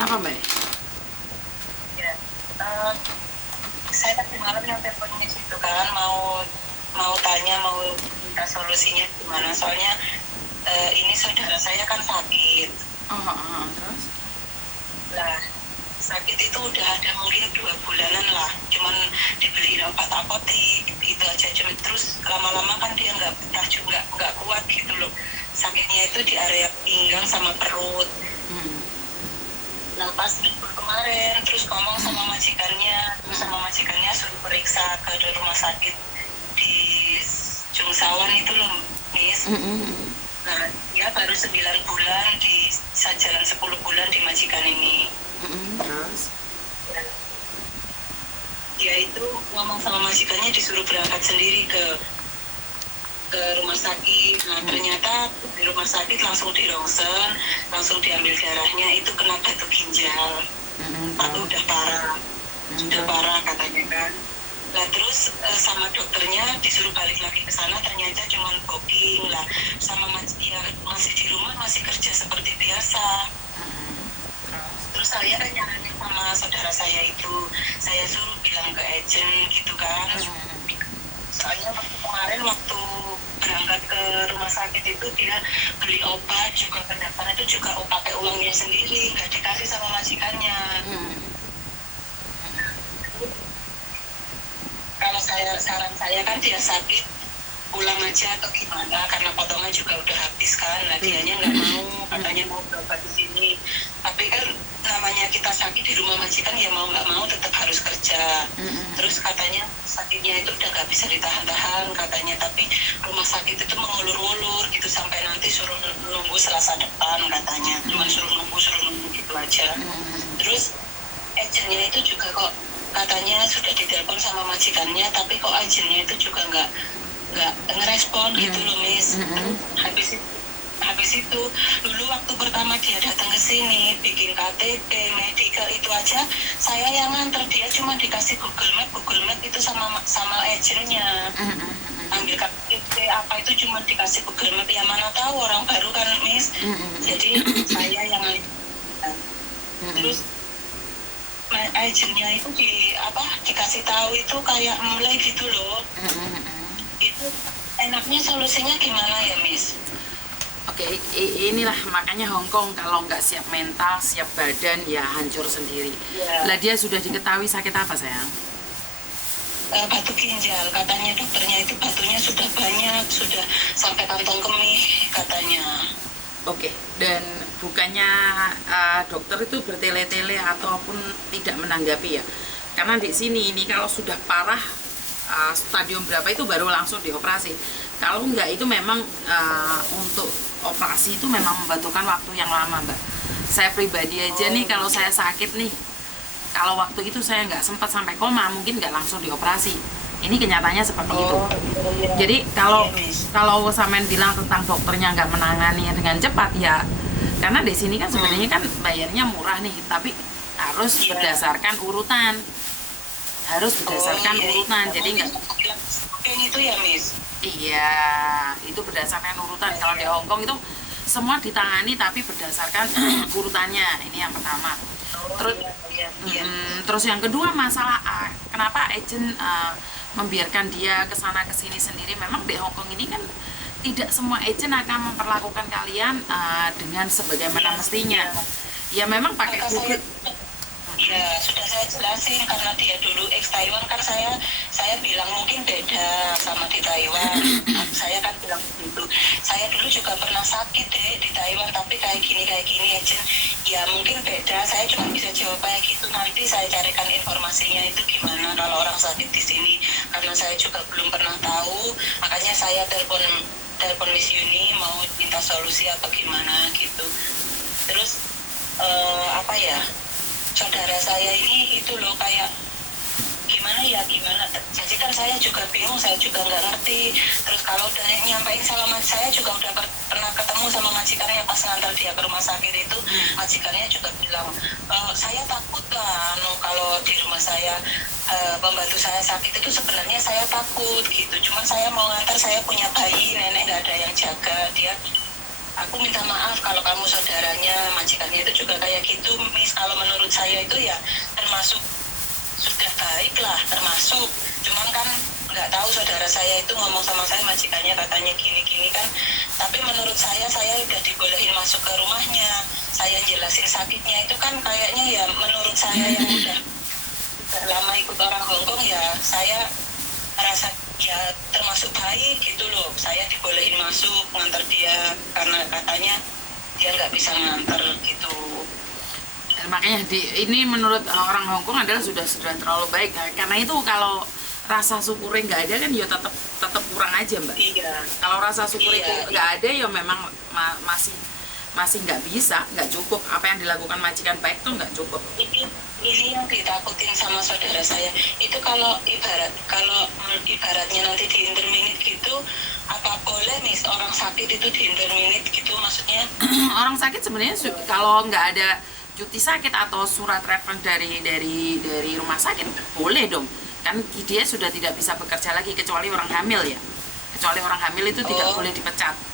Kenapa Mbak? Ya, eh, saya tadi malam yang telepon Miss itu kan mau mau tanya mau minta solusinya gimana. Soalnya ini saudara saya kan sakit. Terus? Lah sakit itu udah ada mungkin 2 bulanan lah. Cuman dibeliin obat apotik itu aja. Cuma terus lama-lama kan dia nggak betah juga nggak kuat gitu loh. Sakitnya itu di area pinggang sama perut. Nah pas minggu kemarin terus ngomong sama majikannya, suruh periksa ke rumah sakit di Jungsawan itu loh, Miss. Nah dia baru 9 bulan di jalan 10 bulan di majikan ini. Terus? Dia itu ngomong sama majikannya disuruh berangkat sendiri ke rumah sakit. Nah ternyata di rumah sakit langsung dirongsen, langsung diambil darahnya, itu kena batu ginjal. Udah parah katanya kan. Lah terus sama dokternya disuruh balik lagi ke sana, ternyata cuma booking lah. Sama dia masih di rumah, masih kerja seperti biasa. Terus saya kan nyaranin sama saudara saya itu, saya suruh bilang ke agent gitu kan. Soalnya kemarin waktu berangkat ke rumah sakit itu dia beli obat juga, pendaftaran itu juga pakai uangnya sendiri, nggak dikasih sama majikannya. Kalau saran saya kan dia sakit pulang aja atau gimana, karena potongan juga udah habis kan. Nah dianya nggak mau, katanya mau berobat di sini. Tapi kan namanya kita sakit di rumah majikan ya mau nggak mau tetap harus kerja. Terus katanya sakitnya itu udah nggak bisa ditahan-tahan katanya, tapi rumah sakit itu mengulur-ulur gitu sampai nanti suruh nunggu Selasa depan katanya. Cuma suruh nunggu gitu aja. Terus agennya itu juga kok katanya sudah ditelepon sama majikannya, tapi kok agennya itu juga nggak ngerespon gitu loh, Miss. Habis itu dulu waktu pertama dia datang ke sini bikin KTP medical itu aja saya yang nganter, dia cuma dikasih Google Map itu sama agennya. Ambil KTP apa itu cuma dikasih Google Map, ya mana tahu orang baru kan, Miss. Jadi saya yang terus agennya itu dikasih tahu itu kayak mulai gitu loh. Itu enaknya solusinya gimana ya, Miss? Oke, inilah makanya Hongkong kalau nggak siap mental, siap badan ya hancur sendiri. Lah dia sudah diketahui sakit apa sayang? Batu ginjal, katanya dokternya itu batunya sudah banyak, sudah sampai kantong kemih katanya. Oke, dan bukannya dokter itu bertele-tele ataupun tidak menanggapi ya? Karena di sini ini kalau sudah parah stadium berapa itu baru langsung dioperasi. Kalau enggak itu memang untuk operasi itu memang membutuhkan waktu yang lama, Mbak. Saya pribadi aja nih kalau saya sakit nih, kalau waktu itu saya nggak sempat sampai koma, mungkin nggak langsung dioperasi. Ini kenyataannya seperti itu. Jadi kalau Samen bilang tentang dokternya nggak menangani dengan cepat ya, karena di sini kan sebenarnya kan bayarnya murah nih, tapi harus berdasarkan urutan. Jadi nggak. Itu ya, Miss. Iya, itu berdasarkan urutan. Kalau di Hongkong itu semua ditangani tapi berdasarkan urutannya. Ini yang pertama. Terus yang kedua masalah kenapa agent membiarkan dia kesana kesini sendiri. Memang di Hongkong ini kan tidak semua agent akan memperlakukan kalian dengan sebagaimana mestinya. Ya memang pakai Google. Ya sudah saya jelasin, karena dia dulu ex Taiwan kan, saya bilang mungkin beda sama di Taiwan. Saya kan bilang begitu, saya dulu juga pernah sakit deh di Taiwan, tapi kayak gini aja ya mungkin beda. Saya cuma bisa jawab kayak gitu, nanti saya carikan informasinya itu gimana kalau orang sakit di sini, karena saya juga belum pernah tahu. Makanya saya telepon Miss Yuni mau minta solusi apa gimana gitu. Terus saudara saya ini itu loh kayak gimana. Jadi kan saya juga bingung, saya juga nggak ngerti. Terus kalau udah nyampein sama saya juga udah pernah ketemu sama majikannya pas ngantar dia ke rumah sakit itu. Majikannya juga bilang saya takut kan kalau di rumah saya pembantu saya sakit itu, sebenarnya saya takut gitu. Cuman saya mau ngantar, saya punya bayi, nenek nggak ada yang jaga, dia aku minta maaf kalau kamu saudaranya, majikannya itu juga kayak gitu, Miss. Kalau menurut saya itu ya termasuk sudah baik lah, termasuk. Cuman kan nggak tahu saudara saya itu ngomong sama saya, majikannya katanya gini-gini kan. Tapi menurut saya udah dibolehin masuk ke rumahnya. Saya jelasin sakitnya itu kan kayaknya ya menurut saya yang udah lama ikut orang Hongkong ya, saya merasa ya termasuk baik gitu loh. Saya dibolehin masuk nganter dia karena katanya dia nggak bisa nganter gitu. Makanya ini menurut orang Hongkong adalah sudah terlalu baik. Karena itu kalau rasa syukurnya nggak ada kan ya tetap kurang aja, Mbak. Iya. Kalau rasa syukur itu nggak ada ya memang masih nggak bisa, nggak cukup. Apa yang dilakukan majikan baik tuh nggak cukup. Ini yang ditakutin sama saudara saya itu kalau ibaratnya nanti di interminate gitu, apa boleh Miss orang sakit itu di interminate gitu maksudnya? Orang sakit sebenarnya kalau nggak ada cuti sakit atau surat reference dari rumah sakit boleh dong, kan dia sudah tidak bisa bekerja lagi kecuali orang hamil ya, kecuali orang hamil itu tidak boleh dipecat.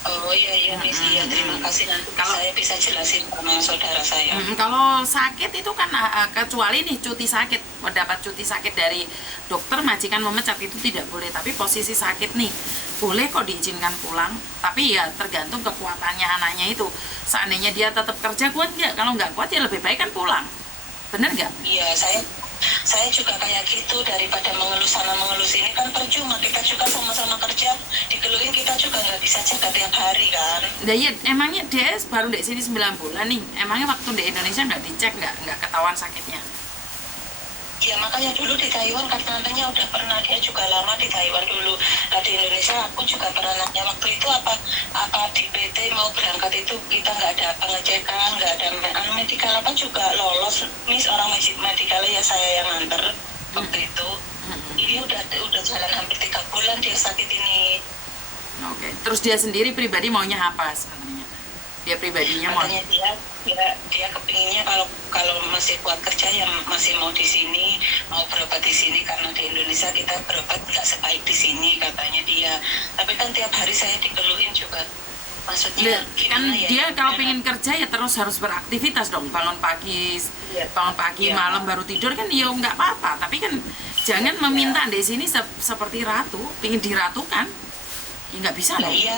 Oh iya Miss, iya terima kasih, nanti kalau saya bisa jelasin sama saudara saya. Kalau sakit itu kan kecuali nih cuti sakit, mendapat cuti sakit dari dokter, majikan memecat itu tidak boleh. Tapi posisi sakit nih boleh kok diizinkan pulang, tapi ya tergantung kekuatannya anaknya itu. Seandainya dia tetap kerja kuat nggak, kalau nggak kuat ya lebih baik kan pulang, bener nggak? Iya, saya juga kayak gitu, daripada mengeluh sana mengeluh sini kan percuma, kita juga sama-sama kerja, dikeluhin kita juga nggak bisa jaga tiap hari kan. Nah iya, emangnya dia baru di sini 9 bulan nih, emangnya waktu di Indonesia nggak dicek, nggak ketahuan sakitnya? Ya makanya dulu di Taiwan kan tantenya udah pernah, dia juga lama di Taiwan dulu. Nah di Indonesia aku juga pernah nanya waktu itu apa di PT mau berangkat itu kita nggak ada pengecekan, nggak ada medikal apa juga lolos Miss, orang medikal ya saya yang nganter waktu itu. Ini udah jalan hampir 3 bulan dia sakit ini. Oke, terus dia sendiri pribadi maunya apa sebenarnya? Dia pribadinya mau? Dia kepinginnya kalau masih kuat kerja ya masih mau di sini, mau berobat di sini, karena di Indonesia kita berobat nggak sebaik di sini katanya dia. Tapi kan tiap hari saya dikeluhin juga. Maksudnya kan ya, dia kalau pengen kerja ya terus harus beraktivitas dong, bangun pagi malam baru tidur kan ya nggak apa-apa, tapi kan jangan meminta di sini seperti ratu, pengen diratukan ya nggak bisa loh. Iya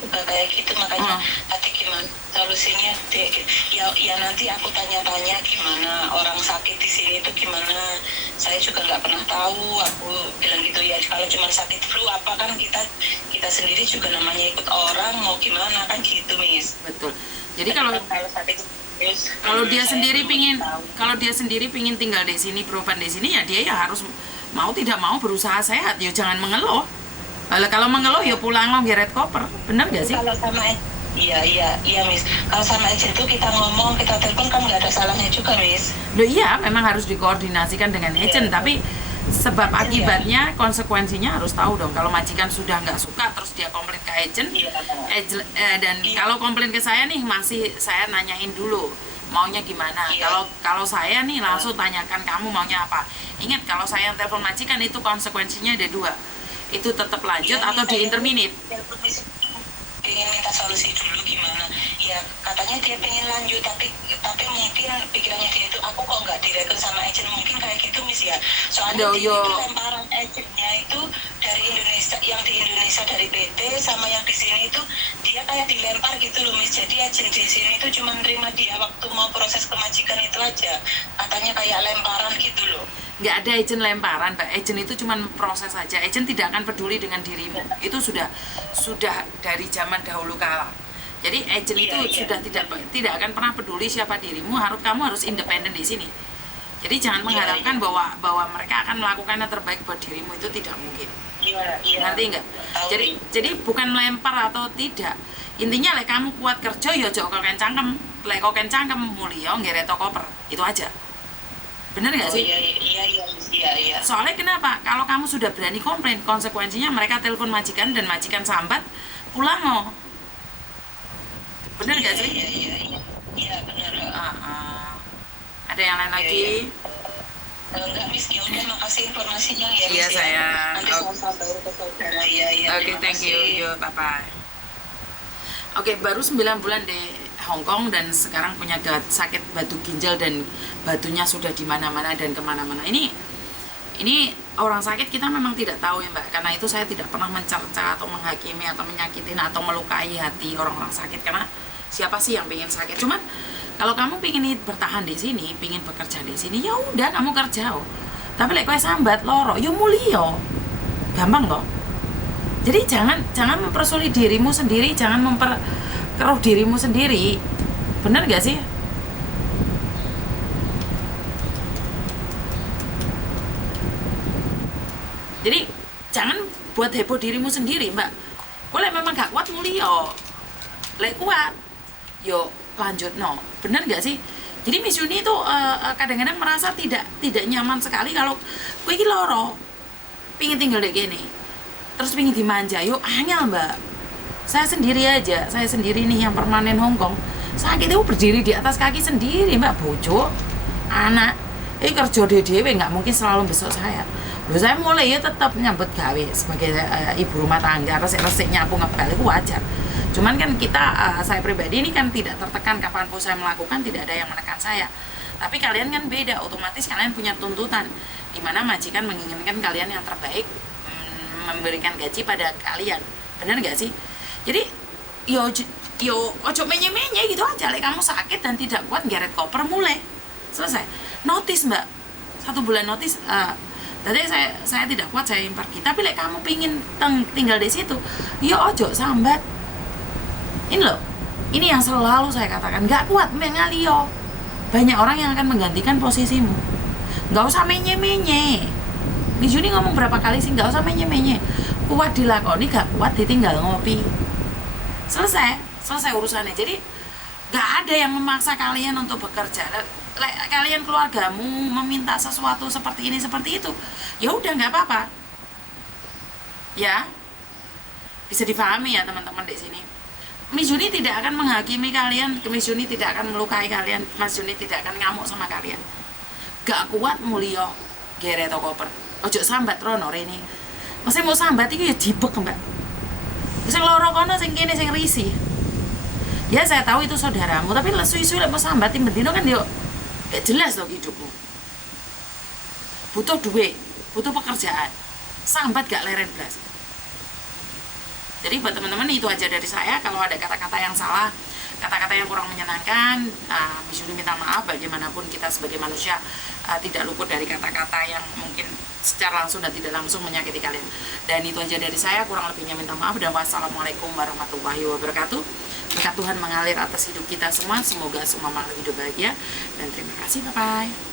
juga kayak gitu, makanya nanti gimana solusinya ya nanti aku tanya-tanya gimana orang sakit di sini itu gimana. Saya juga nggak pernah tahu, aku bilang gitu ya, kalau cuma sakit flu apa kan kita sendiri juga namanya ikut orang mau gimana kan gitu Miss. Betul. Jadi kalau sakit dia sendiri pingin tinggal di sini, berobat di sini ya dia ya harus mau tidak mau berusaha sehat, ya jangan mengeluh. Kalau mengeluh ya pulang lo geret koper, benar gak sih? Kalau sama iya Miss, kalau sama agent tuh kita ngomong, kita telepon kan nggak ada salahnya juga Miss. Loh iya, memang harus dikoordinasikan dengan agent, tapi sebab akibatnya konsekuensinya harus tahu dong. Kalau majikan sudah nggak suka terus dia komplain ke agent, dan kalau komplain ke saya nih masih saya nanyain dulu maunya gimana. Kalau saya nih langsung tanyakan kamu maunya apa. Ingat kalau saya yang telepon majikan itu konsekuensinya ada 2. Itu tetap lanjut atau di interminate. Pengen minta solusi dulu gimana ya, katanya dia pengen lanjut, tapi mungkin pikirannya dia itu aku kok nggak direkrut sama agent, mungkin kayak gitu Miss ya. Soalnya itu lemparan agentnya itu dari Indonesia, yang di Indonesia dari PT sama yang di sini itu dia kayak dilempar gitu loh Miss. Jadi agent di sini itu cuma nerima dia waktu mau proses kemajikan itu aja, katanya kayak lemparan gitu loh. Nggak ada agent lemparan, Mbak. Agent itu cuma proses saja. Agent tidak akan peduli dengan dirimu. Itu sudah dari zaman dahulu kala. Jadi agent itu sudah tidak akan pernah peduli siapa dirimu. Kamu harus independen di sini. Jadi jangan mengharapkan bahwa mereka akan melakukan yang terbaik buat dirimu, itu tidak mungkin. Ngerti nggak? Jadi bukan melempar atau tidak. Intinya kamu kuat kerja ya jauh kau kencangkem. Kau kencangkem mulia ngeret koper. Itu aja. Bener nggak sih? Iya. Soalnya kenapa? Kalau kamu sudah berani komplain, konsekuensinya mereka telepon majikan dan majikan sambat, pulang loh. Bener nggak sih? Iya benar. Ada yang lain lagi? Enggak Miss, ya udah makasih informasinya ya Miss. Iya saya. Nanti saya sampaikan ke saudara. Iya. Oke, thank you. Yo, bye bye. Oke, baru 9 bulan di Hong Kong dan sekarang punya sakit batu ginjal dan batunya sudah di mana-mana dan kemana-mana. Ini orang sakit kita memang tidak tahu ya Mbak, karena itu saya tidak pernah mencerca atau menghakimi atau menyakitin atau melukai hati orang-orang sakit, karena siapa sih yang pengen sakit. Cuman kalau kamu pengen bertahan di sini, pengen bekerja di sini, ya udah kamu kerja. Tapi lek kowe sambat loro, yo mulio. Gampang kok. Jadi jangan mempersulit dirimu sendiri, jangan memperkeruh dirimu sendiri. Bener gak sih? Jadi jangan buat heboh dirimu sendiri, Mbak. Boleh memang gak kuat mulio. Lek kuat, yo lanjut no. Bener gak sih? Jadi Miss Yuni itu kadang-kadang merasa tidak nyaman sekali kalau kowe iki loro. Pingin tinggal dek gini. Terus pingin dimanja, yuk angel Mbak. Saya sendiri aja, saya sendiri nih yang permanen Hong Kong. Sakit itu berdiri di atas kaki sendiri Mbak, bojo, anak. Kerja dewe nggak mungkin selalu besok saya. Loh, saya mulai ya tetap nyambut gawe sebagai ibu rumah tangga, resik-resik nyapu ngebal itu wajar. Cuman kan kita, saya pribadi ini kan tidak tertekan kapanpun saya melakukan, tidak ada yang menekan saya. Tapi kalian kan beda, otomatis kalian punya tuntutan, dimana majikan menginginkan kalian yang terbaik, memberikan gaji pada kalian, benar nggak sih? Jadi yo ojo menye-menye gitu aja, like kamu sakit dan tidak kuat geret koper mulai, selesai. Notice Mbak, 1 bulan notice. Tadi saya tidak kuat, saya pergi. Tapi like kamu pingin tinggal di situ, yo ojo sambat. Ini loh, ini yang selalu saya katakan, nggak kuat mengalio. Banyak orang yang akan menggantikan posisimu. Nggak usah menye-menye. Miss Yuni ngomong berapa kali sih, nggak usah menye-menye. Kuat dilakoni, gak kuat ditinggal ngopi. Selesai urusannya. Jadi nggak ada yang memaksa kalian untuk bekerja. Kalian keluargamu meminta sesuatu seperti ini seperti itu, ya udah nggak apa-apa. Ya, bisa dipahami ya teman-teman di sini. Miss Yuni tidak akan menghakimi kalian, Miss Yuni tidak akan melukai kalian, Miss Yuni tidak akan ngamuk sama kalian. Gak kuat mulio, geret koper. Ojo sambat rono rene. Masih mau sambat iki ya dibek, Mbak. Sing loro kono sing kene sing risih. Ya saya tahu itu saudaramu, tapi lesu-isu lek mau sambat bendino kan yo gak jelas loh hidupmu. Butuh duit, butuh pekerjaan. Sambat gak leren blas. Jadi buat teman-teman itu aja dari saya. Kalau ada kata-kata yang salah, kata-kata yang kurang menyenangkan, Miss Yuni minta maaf. Bagaimanapun kita sebagai manusia tidak luput dari kata-kata yang mungkin secara langsung dan tidak langsung menyakiti kalian. Dan itu aja dari saya, kurang lebihnya minta maaf. Dan wassalamualaikum warahmatullahi wabarakatuh. Berkat Tuhan mengalir atas hidup kita semua. Semoga semua makhluk hidup bahagia. Dan terima kasih, bye-bye.